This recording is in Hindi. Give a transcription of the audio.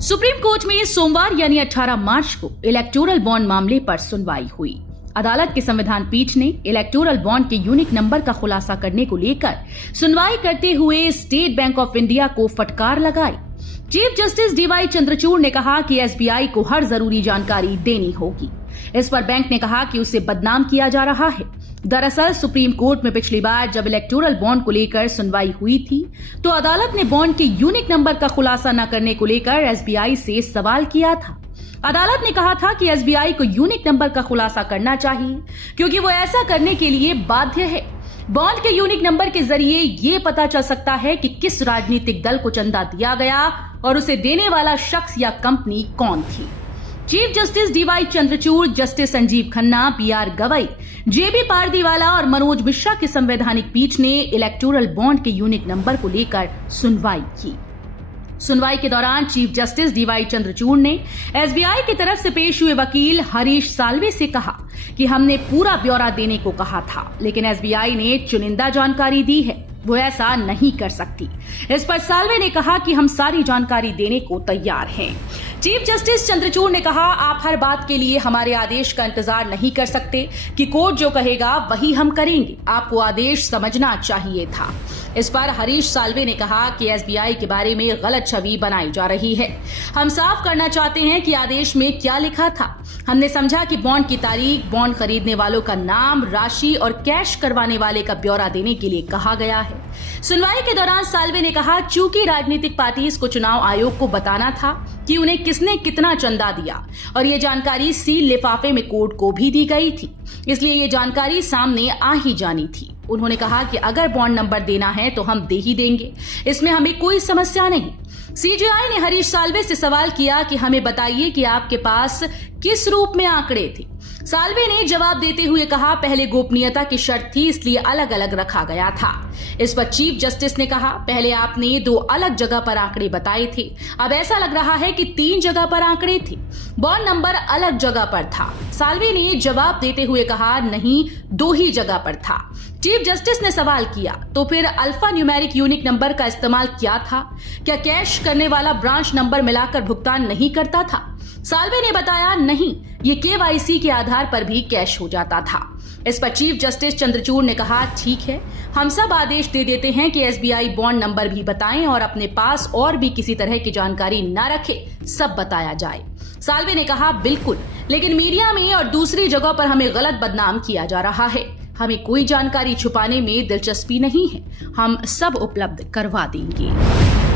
सुप्रीम कोर्ट में सोमवार यानी 18 मार्च को इलेक्टोरल बॉन्ड मामले पर सुनवाई हुई। अदालत की संविधान पीठ ने इलेक्टोरल बॉन्ड के यूनिक नंबर का खुलासा करने को लेकर सुनवाई करते हुए स्टेट बैंक ऑफ इंडिया को फटकार लगाई। चीफ जस्टिस डीवाई चंद्रचूड़ ने कहा कि एसबीआई को हर जरूरी जानकारी देनी होगी। इस पर बैंक ने कहा कि उसे बदनाम किया जा रहा है। दरअसल सुप्रीम कोर्ट में पिछली बार जब इलेक्टोरल बॉन्ड को लेकर सुनवाई हुई थी तो अदालत ने बॉन्ड के यूनिक नंबर का खुलासा न करने को लेकर एसबीआई से सवाल किया था। अदालत ने कहा था कि एसबीआई को यूनिक नंबर का खुलासा करना चाहिए क्योंकि वो ऐसा करने के लिए बाध्य है। बॉन्ड के यूनिक नंबर के जरिए ये पता चल सकता है कि किस राजनीतिक दल को चंदा दिया गया और उसे देने वाला शख्स या कंपनी कौन थी। Chief justice DY Chandrachud, justice Sanjiv Khanna, BR Gavai, JB Pardiwala और मनोज मिश्रा की संवैधानिक पीठ ने इलेक्टोरल बॉन्ड के यूनिक नंबर को लेकर सुनवाई की। सुनवाई के दौरान चीफ जस्टिस डीवाई चंद्रचूड़ ने एसबीआई की तरफ से पेश हुए वकील हरीश साल्वे से कहा कि हमने पूरा ब्यौरा देने को कहा था, लेकिन एसबीआई ने चुनिंदा जानकारी दी है, वो ऐसा नहीं कर सकती। इस पर साल्वे ने कहा कि हम सारी जानकारी देने को तैयार हैं। चीफ जस्टिस चंद्रचूड़ ने कहा, आप हर बात के लिए हमारे आदेश का इंतजार नहीं कर सकते कि कोर्ट जो कहेगा वही हम करेंगे। आपको आदेश समझना चाहिए था। इस पर हरीश साल्वे ने कहा कि एसबीआई के बारे में गलत छवि बनाई जा रही है। हम साफ करना चाहते हैं कि आदेश में क्या लिखा था। हमने समझा कि बॉन्ड की तारीख, बॉन्ड खरीदने वालों का नाम, राशि और कैश करवाने वाले का ब्यौरा देने के लिए कहा गया है। सुनवाई के दौरान साल्वे ने कहा, चूंकि राजनीतिक पार्टीज को चुनाव आयोग को बताना था कि उन्हें किसने कितना चंदा दिया और ये जानकारी सील लिफाफे में कोर्ट को भी दी गई थी, इसलिए ये जानकारी सामने आ ही जानी थी। उन्होंने कहा कि अगर बॉन्ड नंबर देना है तो हम दे ही देंगे, इसमें हमें कोई समस्या नहीं। सीजेआई ने हरीश साल्वे से सवाल किया कि हमें बताइए कि आपके पास किस रूप में आंकड़े थे। साल्वे ने जवाब देते हुए कहा, पहले गोपनीयता की शर्त थी, इसलिए अलग अलग रखा गया था। इस पर चीफ जस्टिस ने कहा, पहले आपने 2 अलग जगह पर आंकड़े बताए थे, अब ऐसा लग रहा है कि 3 जगह पर आंकड़े थे, बॉन्ड नंबर अलग जगह पर था। साल्वे ने जवाब देते हुए कहा, नहीं, 2 ही जगह पर था। चीफ जस्टिस ने सवाल किया, तो फिर अल्फा न्यूमेरिक यूनिक नंबर का इस्तेमाल क्या था? क्या कैश करने वाला ब्रांच नंबर मिलाकर भुगतान नहीं करता था? साल्वे ने बताया, नहीं, ये केवाईसी के आधार पर भी कैश हो जाता था। इस पर चीफ जस्टिस चंद्रचूड़ ने कहा, ठीक है, हम सब आदेश दे देते हैं कि एसबीआई बॉन्ड नंबर भी बताएं और अपने पास और भी किसी तरह की जानकारी न रखे, सब बताया जाए। साल्वे ने कहा, बिल्कुल, लेकिन मीडिया में और दूसरी जगह पर हमें गलत बदनाम किया जा रहा है। हमें कोई जानकारी छुपाने में दिलचस्पी नहीं है, हम सब उपलब्ध करवा देंगे।